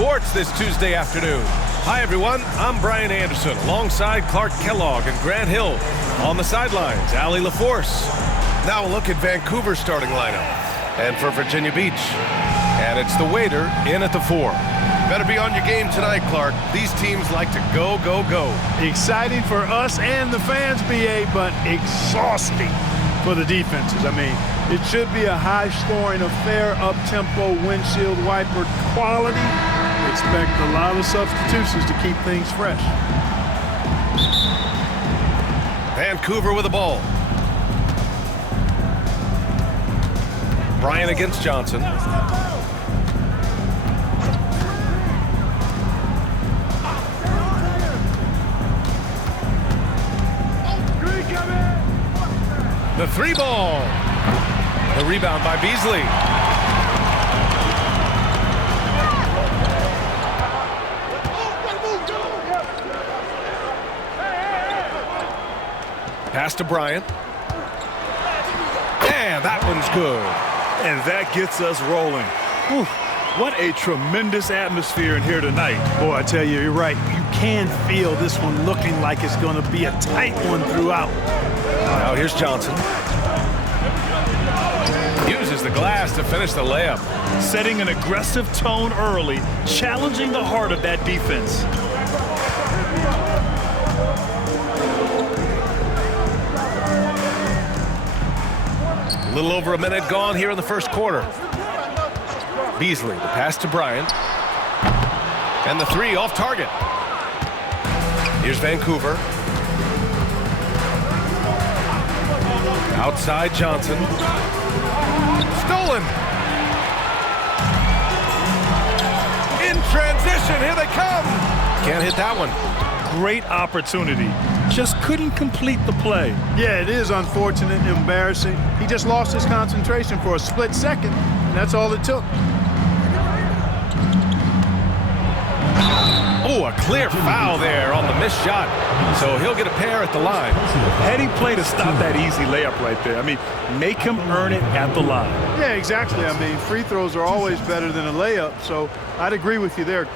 sports this Tuesday afternoon. Hi, everyone. I'm Brian Anderson alongside Clark Kellogg and Grant Hill. On the sidelines, Allie LaForce. Now a look at Vancouver's starting lineup. And for Virginia Beach. And it's the waiter in at the 4. Better be on your game tonight, Clark. These teams like to go, go, go. Exciting for us and the fans, BA, but exhausting for the defenses. I mean, it should be a high-scoring affair, up-tempo, windshield wiper quality. Expect a lot of substitutions to keep things fresh. Vancouver with the ball. Bryant against Johnson. The 3 ball. The rebound by Beasley. Pass to Bryant. And that one's good. And that gets us rolling. Whew. What a tremendous atmosphere in here tonight. Boy, I tell you, you're right. You can feel this one looking like it's going to be a tight one throughout. Now here's Johnson. Uses the glass to finish the layup. Setting an aggressive tone early, challenging the heart of that defense. A little over a minute gone here in the first quarter. Beasley, the pass to Bryant. And the 3 off target. Here's Vancouver. Outside Johnson. Stolen. In transition, here they come. Can't hit that one. Great opportunity. Just couldn't complete the play. Yeah, it is unfortunate and embarrassing. He just lost his concentration for a split second, and that's all it took. Oh, a clear foul there on the missed shot. So he'll get a pair at the line. Heady play to stop that easy layup right there. I mean, make him earn it at the line. Yeah, exactly. I mean, free throws are always better than a layup, so I'd agree with you there.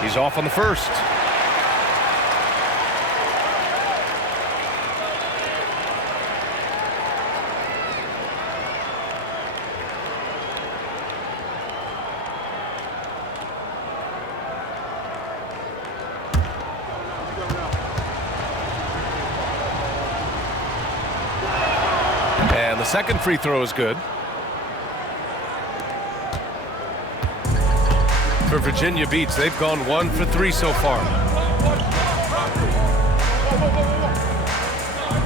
He's off on the first. And the second free throw is good. For Virginia Beach, they've gone 1 for 3 so far.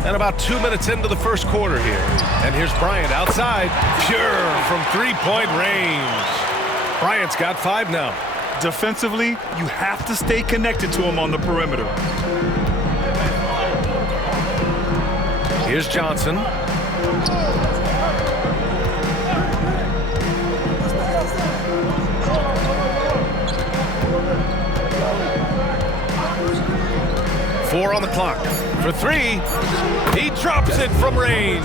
And about 2 minutes into the first quarter here. And here's Bryant outside. Pure from 3-point range. Bryant's got 5 now. Defensively, you have to stay connected to him on the perimeter. Here's Johnson. Four on the clock. For 3, he drops it from range.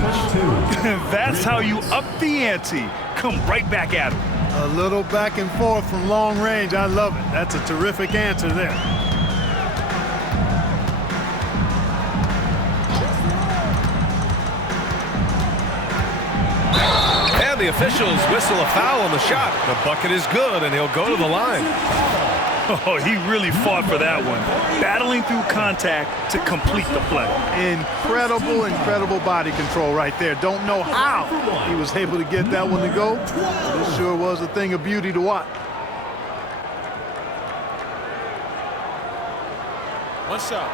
That's how you up the ante. Come right back at him. A little back and forth from long range. I love it. That's a terrific answer there. And the officials whistle a foul on the shot. The bucket is good, and he'll go to the line. Oh, he really fought for that one. Battling through contact to complete the play. Incredible, incredible body control right there. Don't know how he was able to get that one to go. This sure was a thing of beauty to watch. One shot.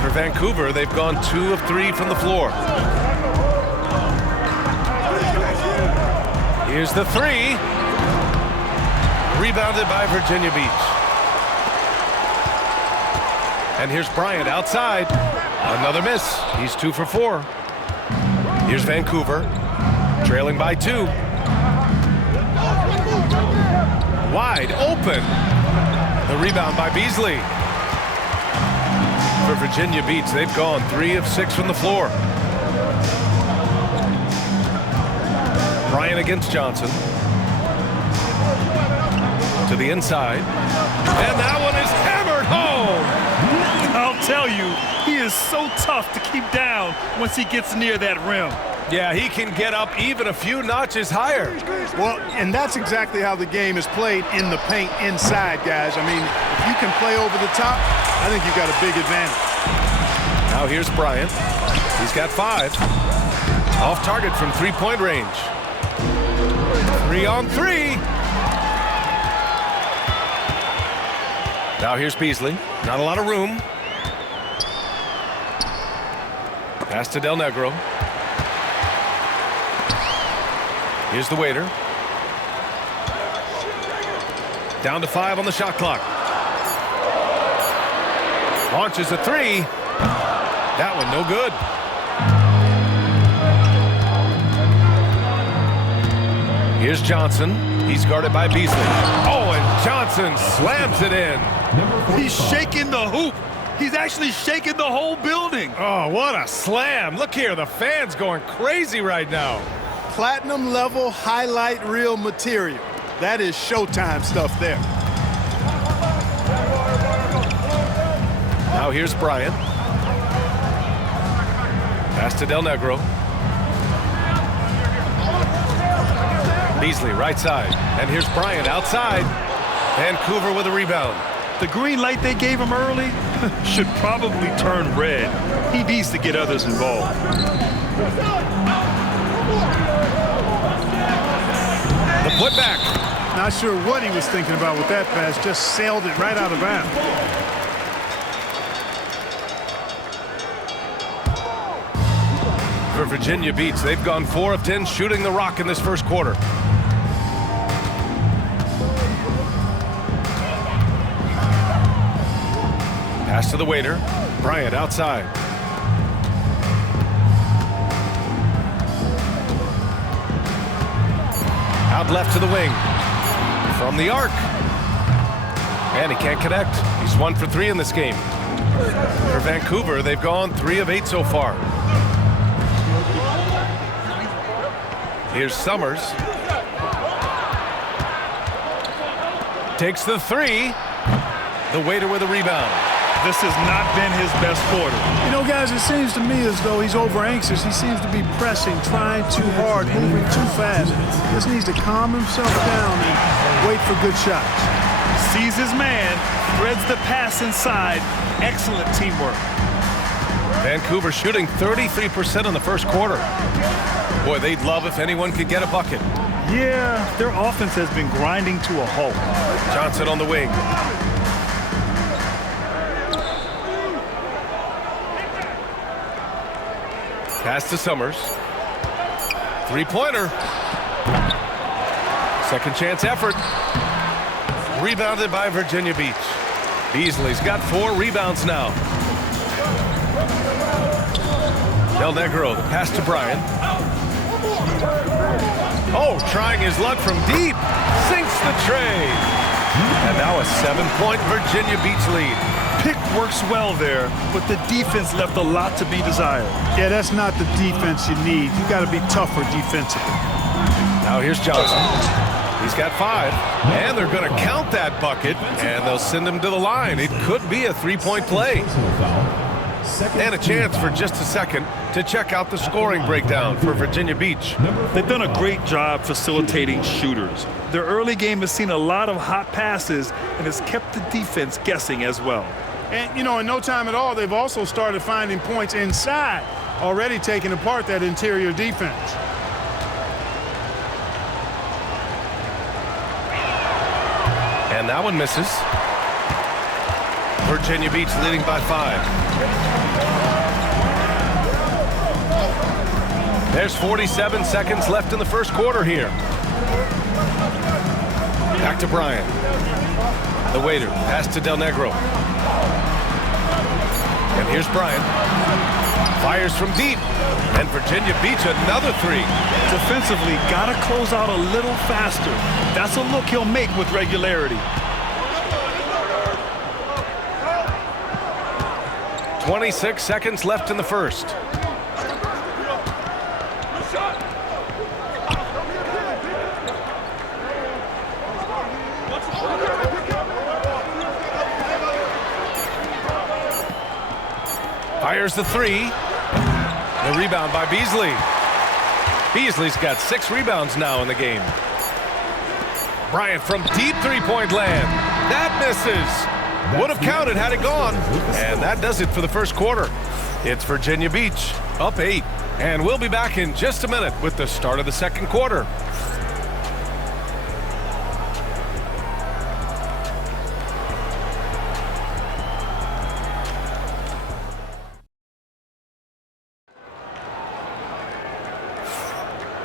For Vancouver, they've gone 2 of 3 from the floor. Here's the three. Rebounded by Virginia Beach. And here's Bryant outside. Another miss. He's 2 for 4. Here's Vancouver, trailing by 2. Wide open. The rebound by Beasley. For Virginia Beach, they've gone 3 of 6 from the floor. Bryant against Johnson. To the inside. And that one is hammered home. I'll tell you, he is so tough to keep down once he gets near that rim. Yeah, he can get up even a few notches higher. Well, and that's exactly how the game is played in the paint inside, guys. I mean, if you can play over the top, I think you've got a big advantage. Now here's Bryant. He's got 5. Off target from three-point range. 3 on 3. Now here's Beasley. Not a lot of room. Pass to Del Negro. Here's the waiter. Down to 5 on the shot clock. Launches a 3. That one no good. Here's Johnson. He's guarded by Beasley. Oh, and Johnson slams it in. He's shaking the hoop. He's actually shaking the whole building. Oh, what a slam. Look here, the fans going crazy right now. Platinum level highlight reel material. That is Showtime stuff there. Now here's Bryant. Pass to Del Negro. Beasley right side. And here's Bryant outside. Vancouver with a rebound. The green light they gave him early should probably turn red. He needs to get others involved. The putback. Not sure what he was thinking about with that pass. Just sailed it right out of bounds. For Virginia Beach, they've gone 4 of 10 shooting the rock in this first quarter. Pass to the waiter. Bryant outside. Out left to the wing. From the arc. And he can't connect. He's 1 for 3 in this game. For Vancouver, they've gone 3 of 8 so far. Here's Summers. Takes the 3. The waiter with a rebound. This has not been his best quarter. You know, guys, it seems to me as though he's over anxious. He seems to be pressing, trying too hard, moving too fast. He just needs to calm himself down and wait for good shots. Sees his man, threads the pass inside. Excellent teamwork. Vancouver shooting 33% in the first quarter. Boy, they'd love if anyone could get a bucket. Yeah, their offense has been grinding to a halt. Johnson on the wing. Pass to Summers. Three-pointer. Second chance effort. Rebounded by Virginia Beach. Beasley's got 4 rebounds now. Del Negro, the pass to Bryant. Oh, trying his luck from deep. Sinks the tray. And now a 7-point Virginia Beach lead. Pick works well there, but the defense left a lot to be desired. Yeah, that's not the defense you need. You got to be tougher defensively. Now here's Johnson. He's got 5, and they're going to count that bucket, and they'll send him to the line. It could be a 3-point play. And a chance for just a second to check out the scoring breakdown for Virginia Beach. They've done a great job facilitating shooters. Their early game has seen a lot of hot passes and has kept the defense guessing as well. And, you know, in no time at all, they've also started finding points inside, already taking apart that interior defense. And that one misses. Virginia Beach leading by 5. There's 47 seconds left in the first quarter here. Back to Bryant. The waiter, pass to Del Negro. And here's Bryant. Fires from deep. And Virginia Beach another three. Defensively, gotta close out a little faster. That's a look he'll make with regularity. 26 seconds left in the first. Fires the three. The rebound by Beasley. Beasley's got 6 rebounds now in the game. Bryant from deep three-point land. That misses. Would have counted had it gone. And that does it for the first quarter. It's Virginia Beach up 8. And we'll be back in just a minute with the start of the second quarter.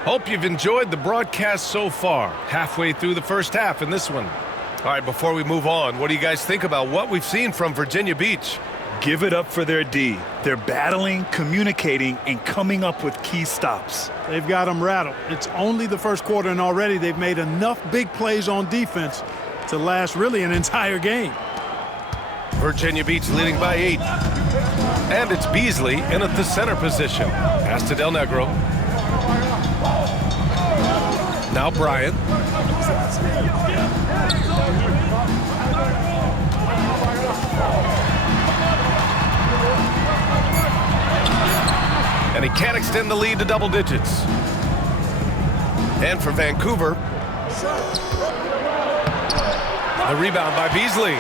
Hope you've enjoyed the broadcast so far. Halfway through the first half in this one. All right, before we move on, what do you guys think about what we've seen from Virginia Beach? Give it up for their D. They're battling, communicating, and coming up with key stops. They've got them rattled. It's only the first quarter, and already they've made enough big plays on defense to last really an entire game. Virginia Beach leading by 8. And it's Beasley in at the center position. Pass to Del Negro. Now Bryant. And he can't extend the lead to double digits. And for Vancouver, the rebound by Beasley.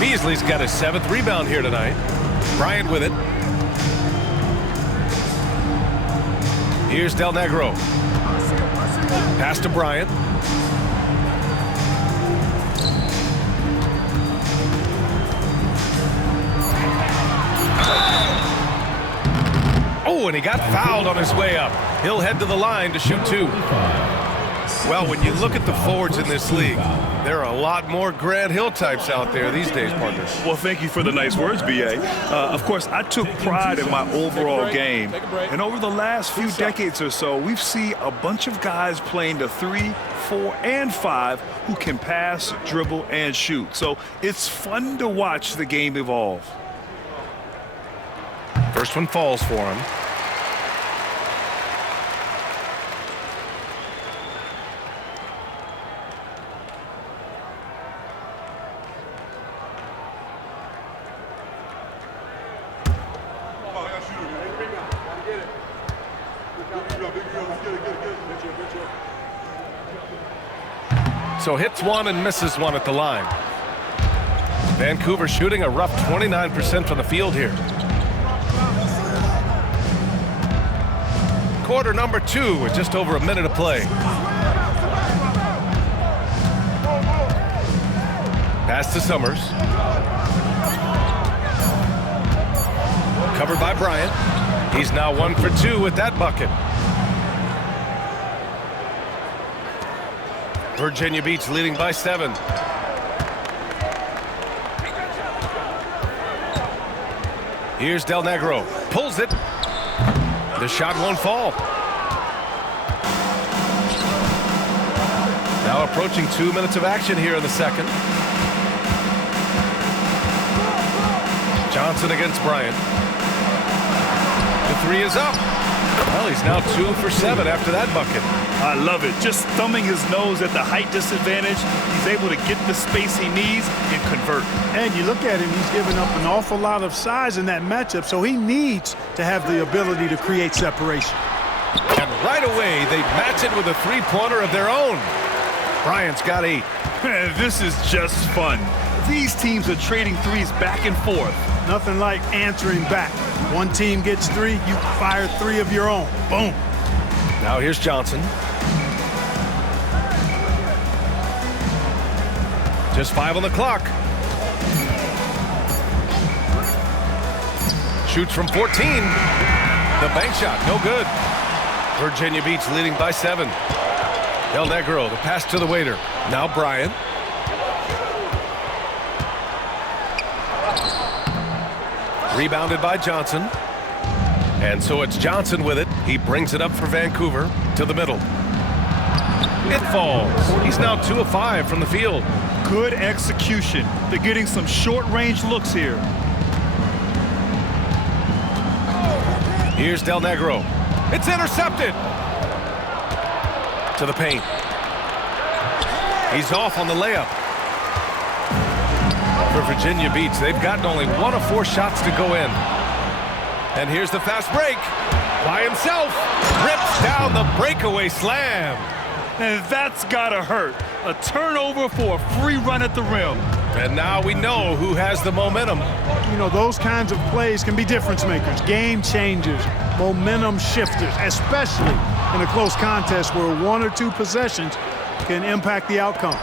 Beasley's got his 7th rebound here tonight. Bryant with it. Here's Del Negro. Pass to Bryant. Oh, and he got fouled on his way up. He'll head to the line to shoot 2. Well, when you look at the forwards in this league, there are a lot more Grant Hill types out there these days, partners. Well, thank you for the nice words, B.A. Of course, I took pride in my overall game. And over the last few decades or so, we've seen a bunch of guys playing the 3, 4, and 5 who can pass, dribble, and shoot. So it's fun to watch the game evolve. First one falls for him. So hits one and misses one at the line. Vancouver shooting a rough 29% from the field here. Quarter number 2 with just over a minute to play. Pass to Summers. Covered by Bryant. He's now 1 for 2 with that bucket. Virginia Beach leading by 7. Here's Del Negro. Pulls it. The shot won't fall. Now approaching 2 minutes of action here in the second. Johnson against Bryant. The 3 is up. Well, he's now 2 for 7 after that bucket. I love it. Just thumbing his nose at the height disadvantage. He's able to get the space he needs and convert. And you look at him, he's given up an awful lot of size in that matchup, so he needs to have the ability to create separation. And right away, they match it with a three-pointer of their own. Bryant's got 8. This is just fun. These teams are trading threes back and forth. Nothing like answering back. One team gets 3, you fire 3 of your own. Boom. Now here's Johnson. Just 5 on the clock. Shoots from 14. The bank shot, no good. Virginia Beach leading by 7. Del Negro, the pass to the waiter. Now Bryant. Rebounded by Johnson. And so it's Johnson with it. He brings it up for Vancouver to the middle. It falls. He's now 2 of 5 from the field. Good execution. They're getting some short-range looks here. Here's Del Negro. It's intercepted. To the paint. He's off on the layup. For Virginia Beach, they've gotten only 1 of 4 shots to go in. And here's the fast break. By himself. Rips down the breakaway slam. And that's gotta hurt. A turnover for a free run at the rim. And now we know who has the momentum. You know, those kinds of plays can be difference makers, game changers, momentum shifters, especially in a close contest where 1 or 2 possessions can impact the outcome.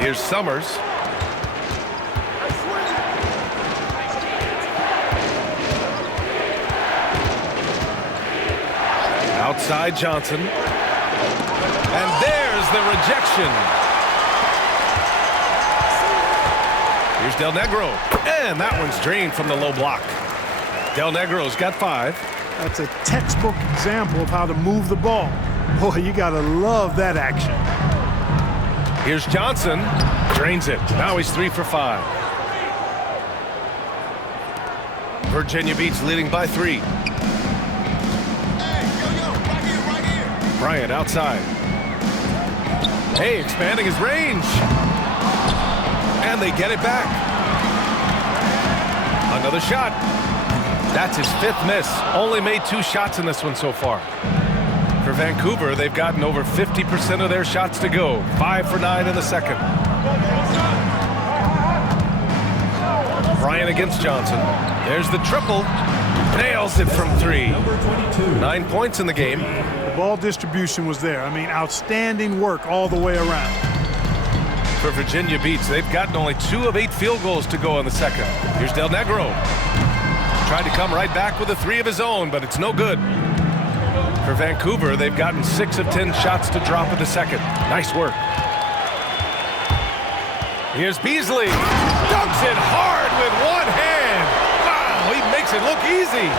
Here's Summers. Outside Johnson. And there's the rejection. Here's Del Negro. And that one's drained from the low block. Del Negro's got 5. That's a textbook example of how to move the ball. Boy, you gotta love that action. Here's Johnson. Drains it. Now he's 3 for 5. Virginia Beach leading by 3. Bryant outside. Hey, expanding his range. And they get it back. Another shot. That's his 5th miss. Only made 2 shots in this one so far. For Vancouver, they've gotten over 50% of their shots to go. 5 for 9 in the second. Bryant against Johnson. There's the triple. Nails it from 3. 9 points in the game. The ball distribution was there. I mean, outstanding work all the way around. For Virginia Beach, they've gotten only 2 of 8 field goals to go in the second. Here's Del Negro. Tried to come right back with a 3 of his own, but it's no good. For Vancouver, they've gotten 6 of 10 shots to drop in the second. Nice work. Here's Beasley. Dunks it hard with 1 hand. Wow, he makes it look easy.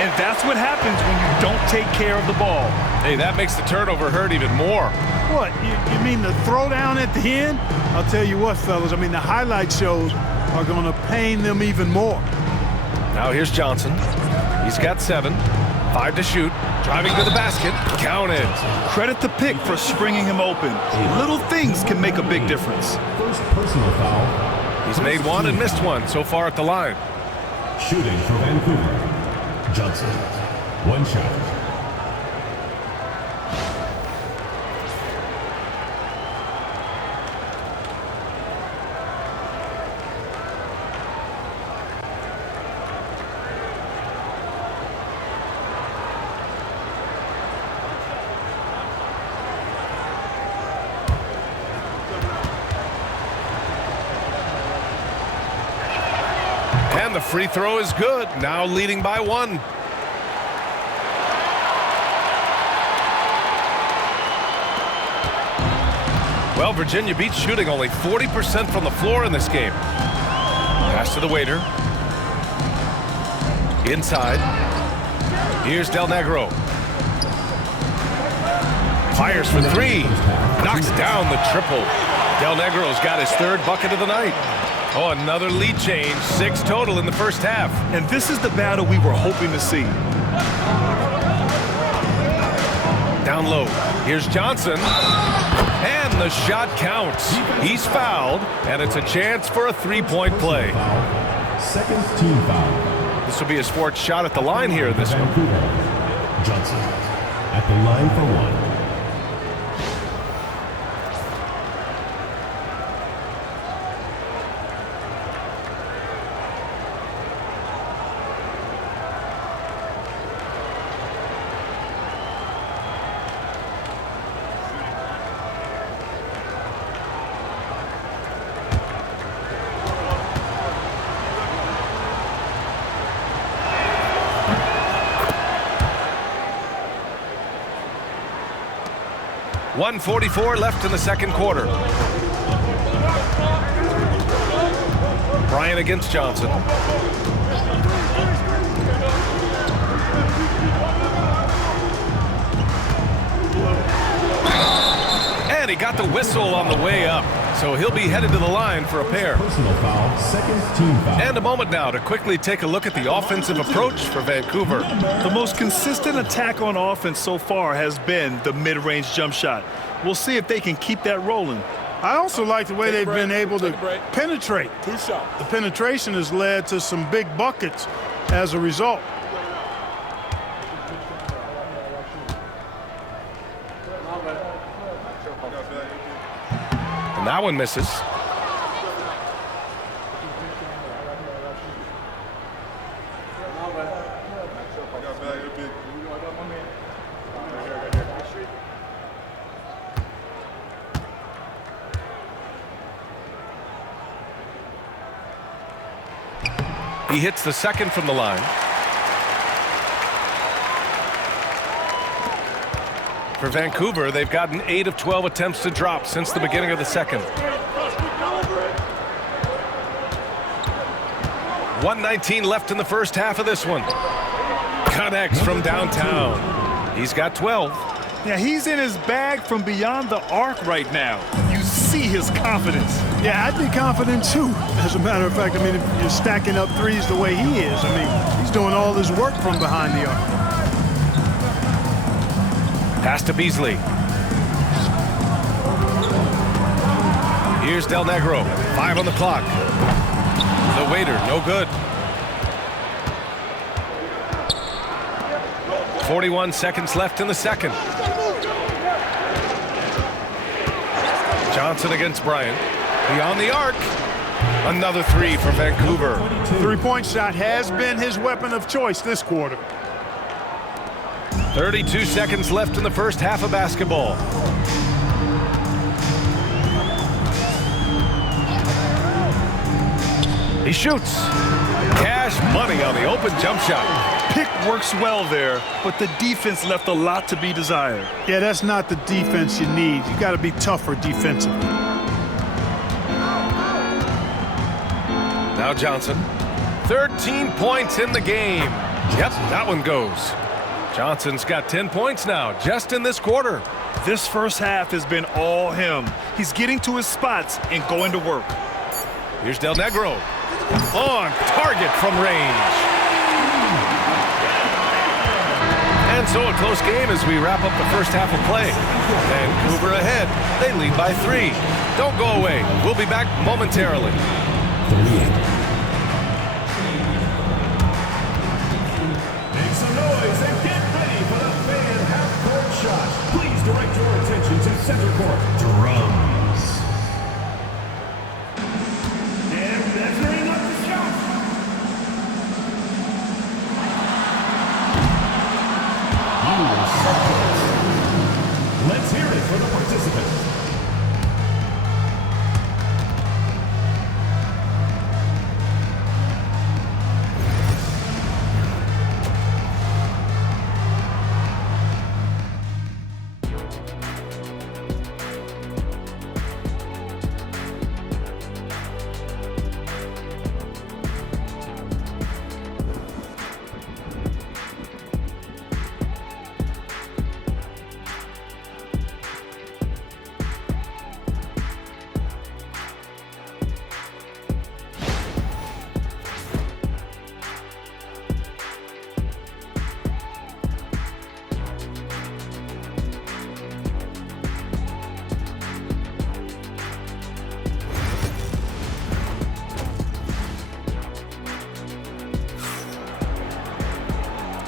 And that's what happens when you don't take care of the ball. Hey, that makes the turnover hurt even more. What, you mean the throwdown at the end? I'll tell you what, fellas, I mean, the highlight shows are going to pain them even more. Now here's Johnson. He's got 7. 5 to shoot. Driving to the basket. Counted. Credit the pick for springing him open. Little things can make a big difference. First personal foul. He's made 1 and missed 1 so far at the line. Shooting for Vancouver. Johnson. 1 shot. And the free throw is good. Now leading by 1. Well, Virginia Beach shooting only 40% from the floor in this game. Pass to the waiter. Inside. Here's Del Negro. Fires for 3. Knocks down the triple. Del Negro's got his 3rd bucket of the night. Oh, another lead change. 6 total in the first half. And this is the battle we were hoping to see. Down low. Here's Johnson. And the shot counts. He's fouled, and it's a chance for a 3-point play. Second team foul. This will be his 4th shot at the line here in this one. Johnson at the line for 1. 1:44 left in the second quarter. Bryant against Johnson. And he got the whistle on the way up, so he'll be headed to the line for a pair. Personal foul, second team foul. And a moment now to quickly take a look at the offensive approach for Vancouver. The most consistent attack on offense so far has been the mid-range jump shot. We'll see if they can keep that rolling. I also like the way they've been able to penetrate. The penetration has led to some big buckets as a result. And that one misses. He hits the second from the line. For Vancouver, they've gotten 8 of 12 attempts to drop since the beginning of the second. 1:19 left in the first half of this one. Kodiaks from downtown. He's got 12. Yeah, he's in his bag from beyond the arc right now. You see his confidence. Yeah, I'd be confident too. As a matter of fact, I mean, if you're stacking up threes the way he is, I mean, he's doing all his work from behind the arc. Pass to Beasley. Here's Del Negro. 5 on the clock. The waiter, no good. 41 seconds left in the second. Johnson against Bryant. Beyond the arc. Another 3 for Vancouver. Three-point shot has been his weapon of choice this quarter. 32 seconds left in the first half of basketball. He shoots. Cash money on the open jump shot. Pick works well there, but the defense left a lot to be desired. Yeah, that's not the defense you need. You got to be tougher defensively. Now Johnson. 13 points in the game. Yep, that one goes. Johnson's got 10 points now, just in this quarter. This first half has been all him. He's getting to his spots and going to work. Here's Del Negro. On target from range. And so a close game as we wrap up the first half of play. Vancouver ahead. They lead by 3. Don't go away. We'll be back momentarily. 38. Make some noise and get ready for the fan half-court shot. Please direct your attention to center court. Drums. And measuring up the shot. Let's hear it for the participants.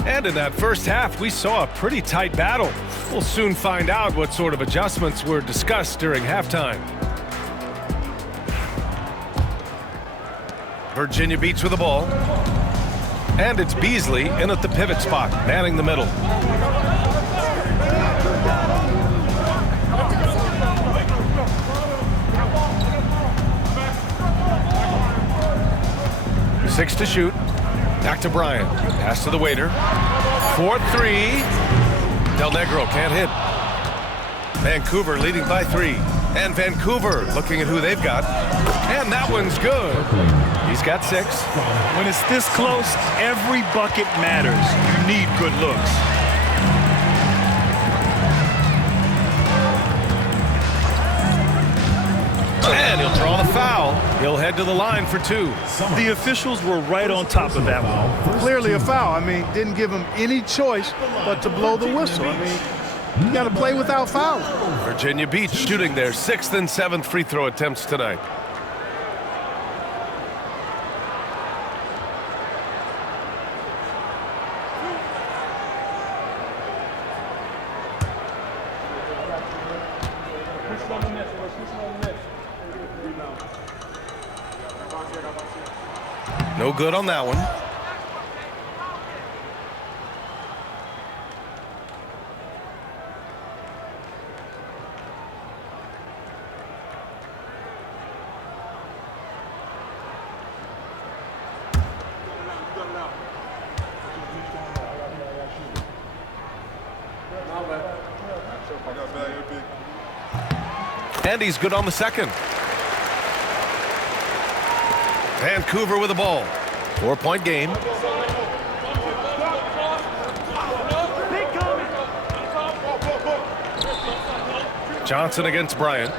And in that first half, we saw a pretty tight battle. We'll soon find out what sort of adjustments were discussed during halftime. Virginia beats with the ball. And it's Beasley in at the pivot spot, manning the middle. Six to shoot. Back to Bryant. Pass to the waiter. 4-3. Del Negro can't hit. Vancouver leading by 3. And Vancouver looking at who they've got. And that one's good. He's got 6. When it's this close, every bucket matters. You need good looks. And he'll draw the foul. He'll head to the line for 2. The officials were right on top of that one. Clearly a foul. I mean, didn't give him any choice but to blow the whistle. I mean, you got to play without fouling. Virginia Beach shooting their 6th and 7th free throw attempts tonight. No good on that one. And he's good on the second. Vancouver with the ball. 4-point game. Johnson against Bryant.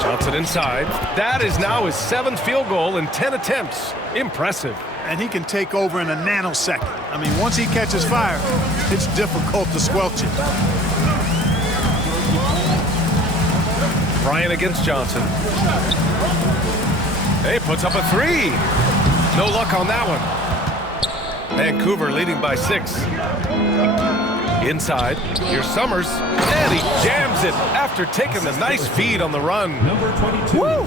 Johnson inside. That is now his 7th field goal in 10 attempts. Impressive. And he can take over in a nanosecond. I mean, once he catches fire, it's difficult to squelch it. Bryant against Johnson. Hey, puts up a 3. No luck on that one. Vancouver leading by 6. Inside, here's Summers, and he jams it after taking the nice feed on the run. Number 22. Woo!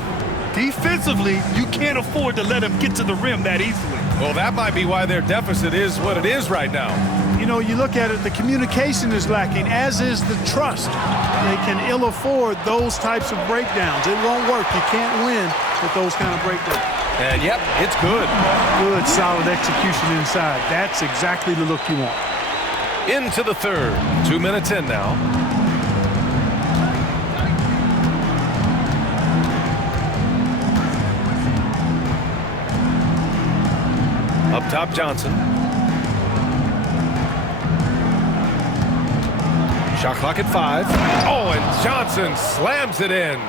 Defensively, you can't afford to let him get to the rim that easily. Well, that might be why their deficit is what it is right now. You know, you look at it, the communication is lacking, as is the trust. They can ill afford those types of breakdowns. It won't work. You can't win with those kind of breakdowns. And yep, it's good. Good, solid execution inside. That's exactly the look you want. Into the third. 2 minutes in now. Up top, Johnson. Shot clock at 5. Oh, and Johnson slams it in.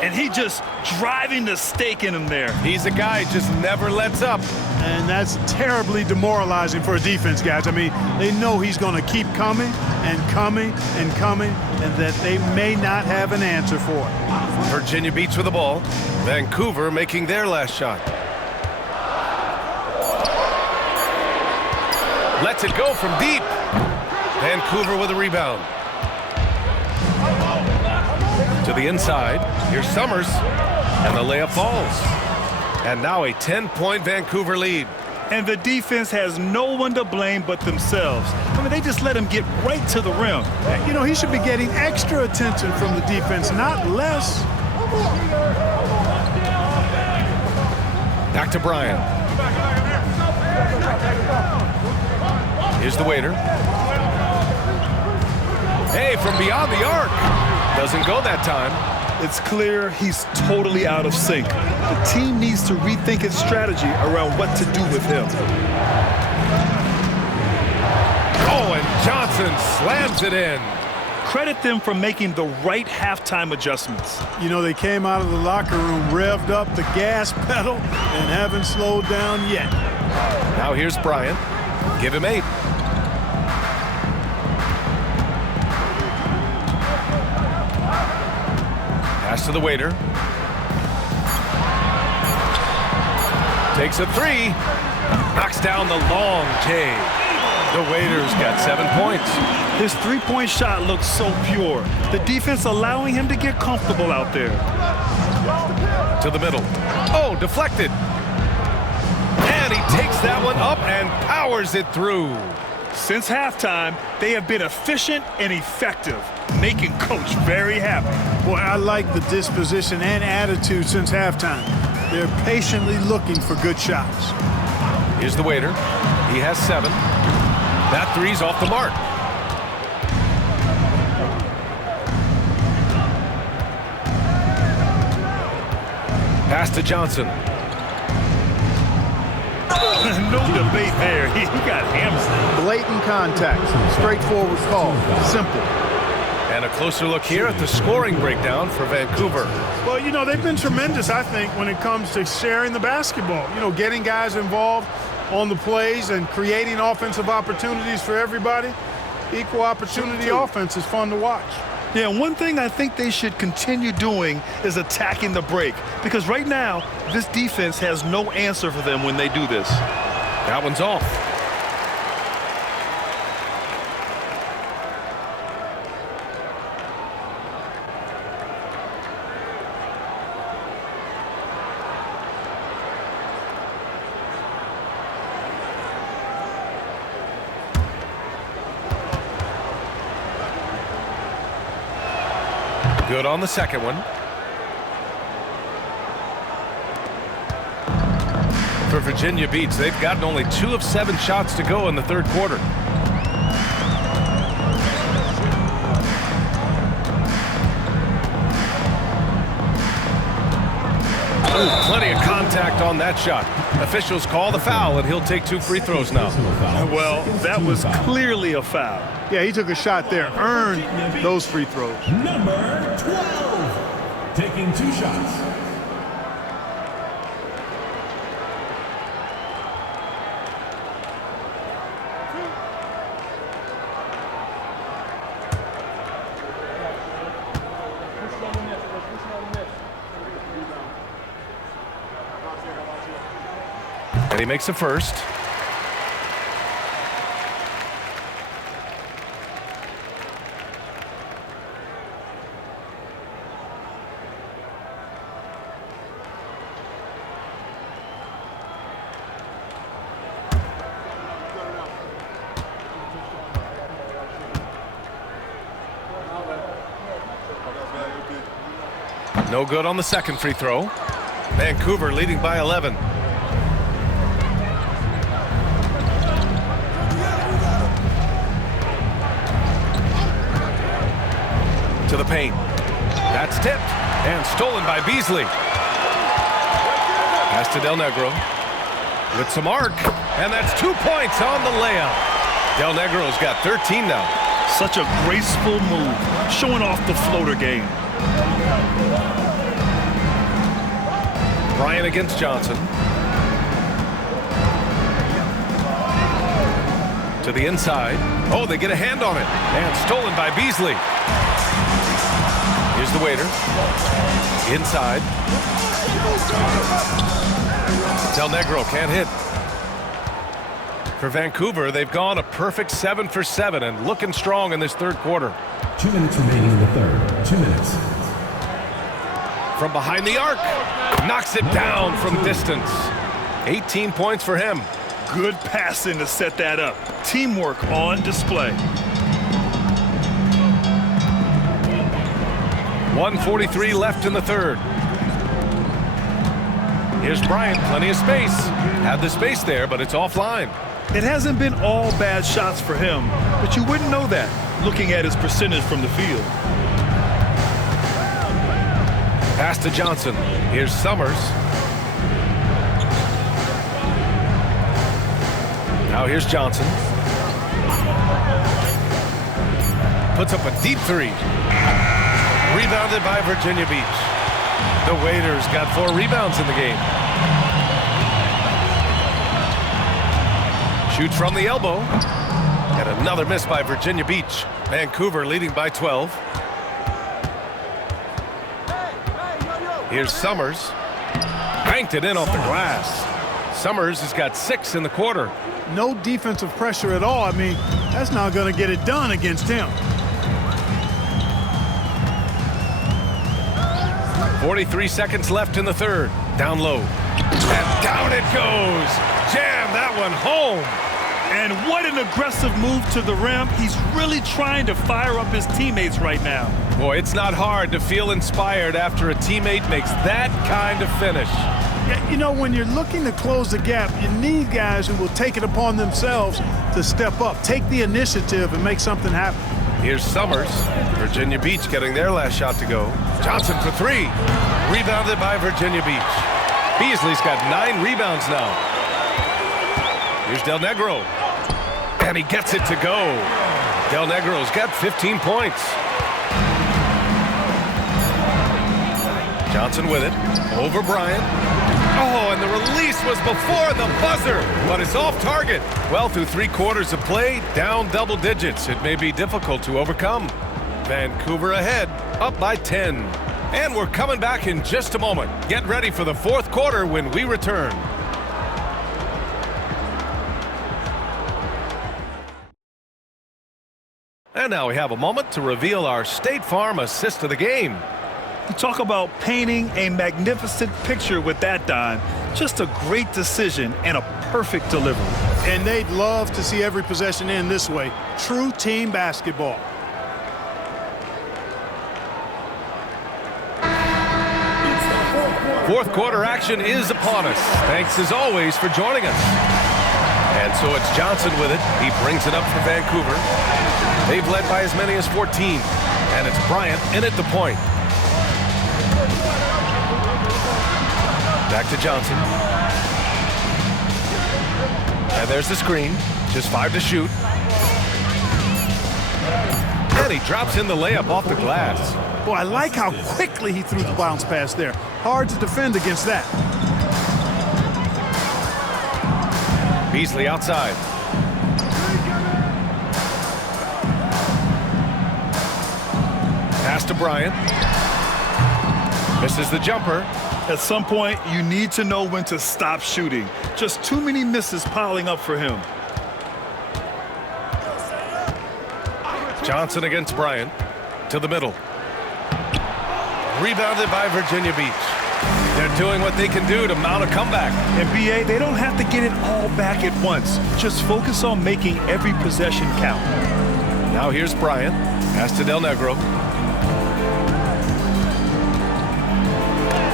And he just driving the stake in him there. He's a guy who just never lets up. And that's terribly demoralizing for a defense, guys. I mean, they know he's going to keep coming and coming and coming, and that they may not have an answer for it. Virginia Beach with the ball. Vancouver making their last shot. Lets it go from deep. Vancouver with a rebound. To the inside. Here's Summers. And the layup falls. And now a 10-point Vancouver lead. And the defense has no one to blame but themselves. I mean, they just let him get right to the rim. You know, he should be getting extra attention from the defense, not less. Back to Bryant. Here's the waiter. Hey, from beyond the arc. Doesn't go that time. It's clear he's totally out of sync. The team needs to rethink its strategy around what to do with him. Oh, and Johnson slams it in. Credit them for making the right halftime adjustments. You know, they came out of the locker room, revved up the gas pedal, and haven't slowed down yet. Now here's Bryant. Give him 8. Pass to the waiter. Takes a 3. Knocks down the long J. The waiter's got 7 points. His three-point shot looks so pure. The defense allowing him to get comfortable out there. To the middle. Oh, deflected. And he takes that one up and powers it through. Since halftime, they have been efficient and effective, making Coach very happy. Boy, I like the disposition and attitude since halftime. They're patiently looking for good shots. Here's the waiter. He has 7. That 3's off the mark. Pass to Johnson. No debate there. He got hammered. Blatant contact. Straightforward call. Simple. And a closer look here at the scoring breakdown for Vancouver. Well, you know, they've been tremendous, I think, when it comes to sharing the basketball. You know, getting guys involved on the plays and creating offensive opportunities for everybody. Equal opportunity offense is fun to watch. Yeah, one thing I think they should continue doing is attacking the break. Because right now, this defense has no answer for them when they do this. That one's off. Good on the second one. For Virginia Beach, they've gotten only 2 of 7 shots to go in the third quarter. Ooh, plenty of contact on that shot. Officials call the foul, and he'll take 2 free throws now. Well, that was clearly a foul. Yeah, he took a shot there, earned those free throws. Number 12, taking 2 shots. And he makes a first. No good on the second free throw. Vancouver leading by 11. To the paint. That's tipped and stolen by Beasley. Pass to Del Negro with some arc, and that's 2 points on the layup. Del Negro's got 13 now. Such a graceful move, showing off the floater game. Bryant against Johnson. To the inside. Oh, they get a hand on it. And stolen by Beasley. Here's the waiter. Inside. Del Negro can't hit. For Vancouver, they've gone a perfect 7 for 7 and looking strong in this third quarter. 2 minutes remaining in the third. 2 minutes. From behind the arc. Knocks it down from distance. 18 points for him. Good passing to set that up. Teamwork on display. 1:43 left in the third. Here's Bryant, plenty of space. Had the space there, but it's offline. It hasn't been all bad shots for him, but you wouldn't know that looking at his percentage from the field. Pass to Johnson. Here's Summers. Now here's Johnson. Puts up a deep 3. Rebounded by Virginia Beach. The Waiters got 4 rebounds in the game. Shoots from the elbow. And another miss by Virginia Beach. Vancouver leading by 12. Here's Summers. Banked it in off the glass. Summers has got 6 in the quarter. No defensive pressure at all. I mean, that's not going to get it done against him. 43 seconds left in the third. Down low. And down it goes. Jam that one home. And what an aggressive move to the rim. He's really trying to fire up his teammates right now. Boy, it's not hard to feel inspired after a teammate makes that kind of finish. Yeah, you know, when you're looking to close the gap, you need guys who will take it upon themselves to step up, take the initiative, and make something happen. Here's Summers. Virginia Beach getting their last shot to go. Johnson for three. Rebounded by Virginia Beach. Beasley's got 9 rebounds now. Here's Del Negro. And he gets it to go. Del Negro's got 15 points. Johnson with it. Over Bryant. Oh, and the release was before the buzzer, but it's off target. Well, through 3 quarters of play, down double digits. It may be difficult to overcome. Vancouver ahead, up by 10. And we're coming back in just a moment. Get ready for the 4th quarter when we return. And now we have a moment to reveal our State Farm assist of the game. You talk about painting a magnificent picture with that dime. Just a great decision and a perfect delivery. And they'd love to see every possession end this way. True team basketball. Fourth quarter action is upon us. Thanks as always for joining us. And so it's Johnson with it. He brings it up for Vancouver. They've led by as many as 14. And it's Bryant in at the point. Back to Johnson. And there's the screen. Just 5 to shoot. And he drops in the layup off the glass. Boy, I like how quickly he threw the bounce pass there. Hard to defend against that. Beasley outside. Pass to Bryant. Misses the jumper. At some point, you need to know when to stop shooting. Just too many misses piling up for him. Johnson against Bryant. To the middle. Rebounded by Virginia Beach. They're doing what they can do to mount a comeback. And BA, they don't have to get it all back at once. Just focus on making every possession count. Now here's Bryant. Pass to Del Negro.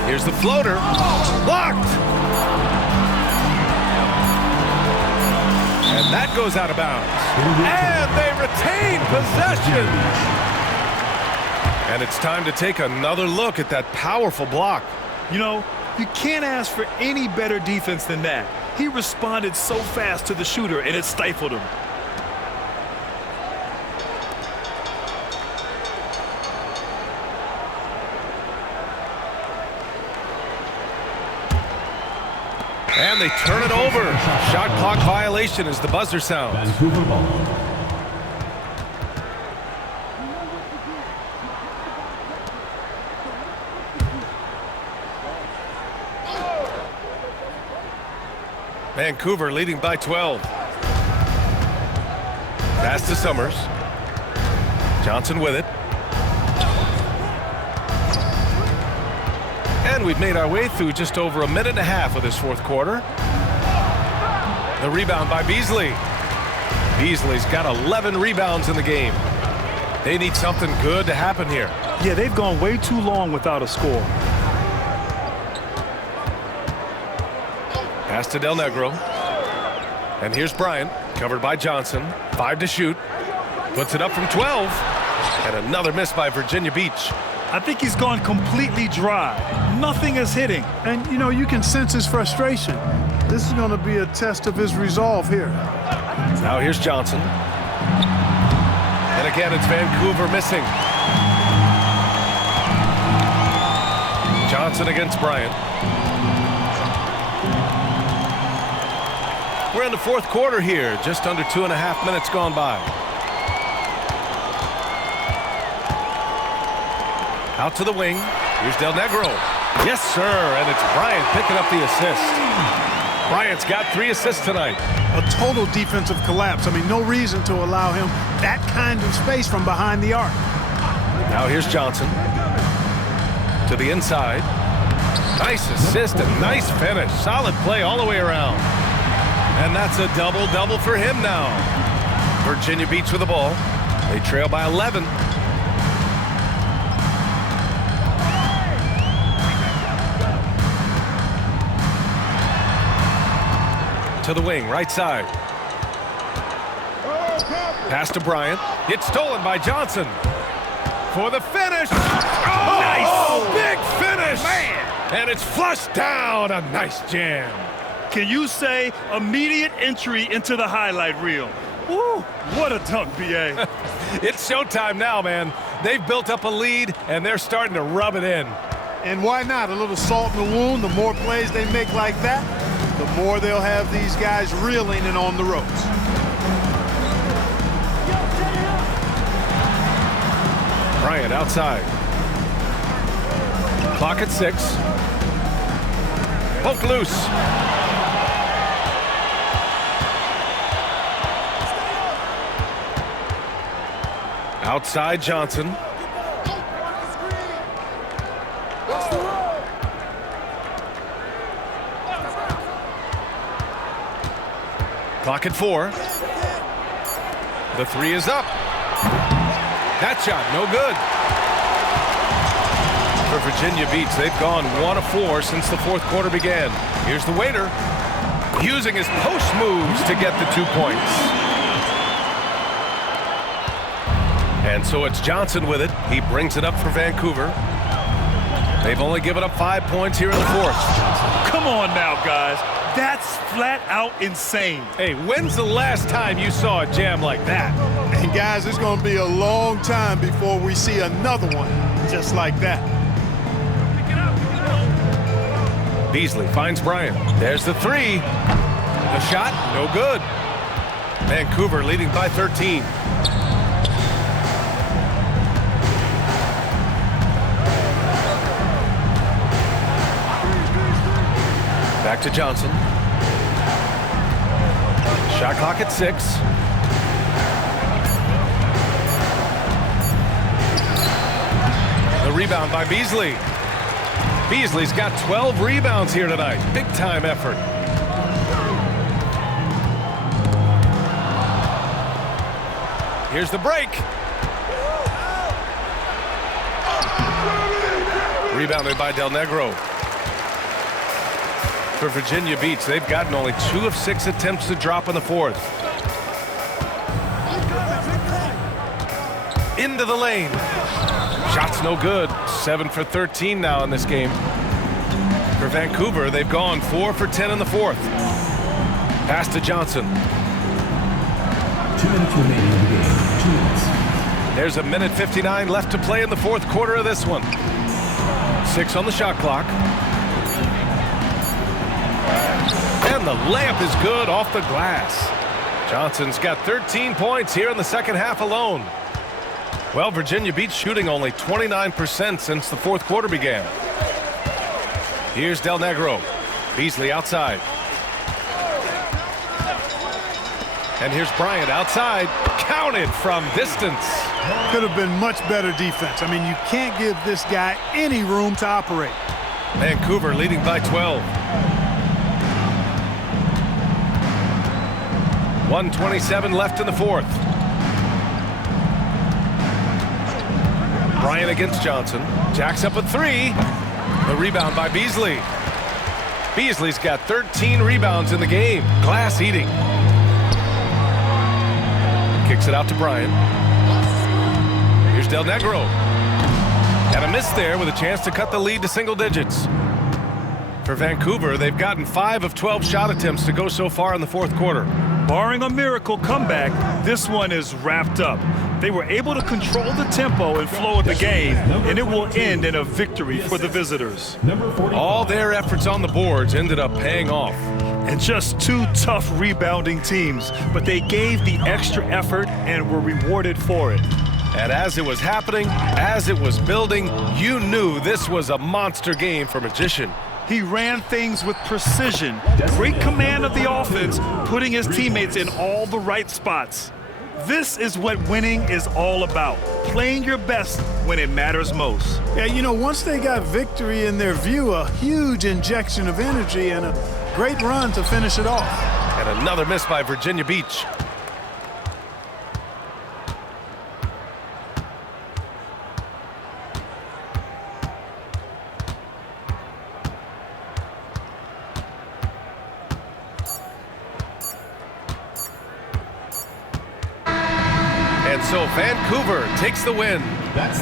Here's the floater. Blocked! And that goes out of bounds. And they retain possession. And it's time to take another look at that powerful block. You know, you can't ask for any better defense than that. He responded so fast to the shooter, and it stifled him. And they turn it over. Shot clock violation as the buzzer sounds. Vancouver ball. Vancouver leading by 12. Pass to Summers. Johnson with it. And we've made our way through just over a minute and a half of this 4th quarter. The rebound by Beasley. Beasley's got 11 rebounds in the game. They need something good to happen here. Yeah, they've gone way too long without a score. Pass to Del Negro. And here's Bryant, covered by Johnson. 5 to shoot. Puts it up from 12. And another miss by Virginia Beach. I think he's gone completely dry. Nothing is hitting. And, you know, you can sense his frustration. This is going to be a test of his resolve here. Now here's Johnson. And again, it's Vancouver missing. Johnson against Bryant. We're in the 4th quarter here. Just under 2.5 minutes gone by. Out to the wing. Here's Del Negro. Yes, sir. And it's Bryant picking up the assist. Bryant's got 3 assists tonight. A total defensive collapse. I mean, no reason to allow him that kind of space from behind the arc. Now here's Johnson. To the inside. Nice assist and nice finish. Solid play all the way around. And that's a double-double for him now. Virginia Beach with the ball. They trail by 11. To the wing, right side. Pass to Bryant. It's stolen by Johnson. For the finish. Oh, nice. Big finish. Man. And it's flushed down. A nice jam. Can you say immediate entry into the highlight reel? Woo, what a dunk, B.A. It's showtime now, man. They've built up a lead, and they're starting to rub it in. And why not? A little salt in the wound. The more plays they make like that, the more they'll have these guys reeling and on the ropes. Bryant outside. Clock at 6. Poke loose. Outside Johnson. Clock at 4. The 3 is up. That shot, no good. For Virginia Beach, they've gone 1 of 4 since the fourth quarter began. Here's the waiter, using his post moves to get the 2 points. And so it's Johnson with it. He brings it up for Vancouver. They've only given up 5 points here in the fourth. Come on now, guys. That's flat out insane. Hey, when's the last time you saw a jam like that? And guys, it's going to be a long time before we see another one just like that. Beasley finds Bryant. There's the 3. The shot, no good. Vancouver leading by 13. Back to Johnson. Shot clock at 6. The rebound by Beasley. Beasley's got 12 rebounds here tonight. Big time effort. Here's the break. Rebounded by Del Negro. For Virginia Beach, they've gotten only 2 of 6 attempts to drop in the fourth. Into the lane. Shot's no good. 7 for 13 now in this game. For Vancouver, they've gone 4 for 10 in the fourth. Pass to Johnson. 2 minutes remaining in the game. 2 minutes. There's 1:59 left to play in the fourth quarter of this one. 6 on the shot clock. And the layup is good off the glass. Johnson's got 13 points here in the second half alone. Well, Virginia Beach shooting only 29% since the fourth quarter began. Here's Del Negro. Beasley outside. And here's Bryant outside. Counted from distance. Could have been much better defense. I mean, you can't give this guy any room to operate. Vancouver leading by 12. 1:27 left in the fourth. Bryant against Johnson. Jacks up a 3. The rebound by Beasley. Beasley's got 13 rebounds in the game. Glass eating. Kicks it out to Bryant. Here's Del Negro. And a miss there with a chance to cut the lead to single digits. For Vancouver, they've gotten 5 of 12 shot attempts to go so far in the fourth quarter. Barring a miracle comeback, this one is wrapped up. They were able to control the tempo and flow of the game, and it will end in a victory for the visitors. All their efforts on the boards ended up paying off. And just 2 tough rebounding teams, but they gave the extra effort and were rewarded for it. And as it was happening, as it was building, you knew this was a monster game for Magician. He ran things with precision, great command of the offense, putting his teammates in all the right spots. This is what winning is all about, playing your best when it matters most. Yeah, you know, once they got victory in their view, a huge injection of energy and a great run to finish it off. And another miss by Virginia Beach. so Vancouver takes the win.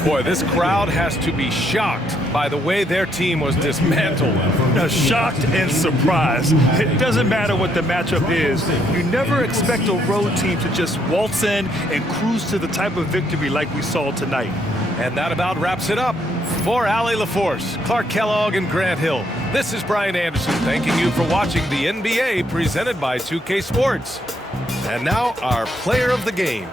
Boy, this crowd has to be shocked by the way their team was dismantled. Now, shocked and surprised. It doesn't matter what the matchup is. You never expect a road team to just waltz in and cruise to the type of victory like we saw tonight. And that about wraps it up. For Allie LaForce, Clark Kellogg, and Grant Hill, this is Brian Anderson thanking you for watching the NBA presented by 2K Sports. And now our player of the game.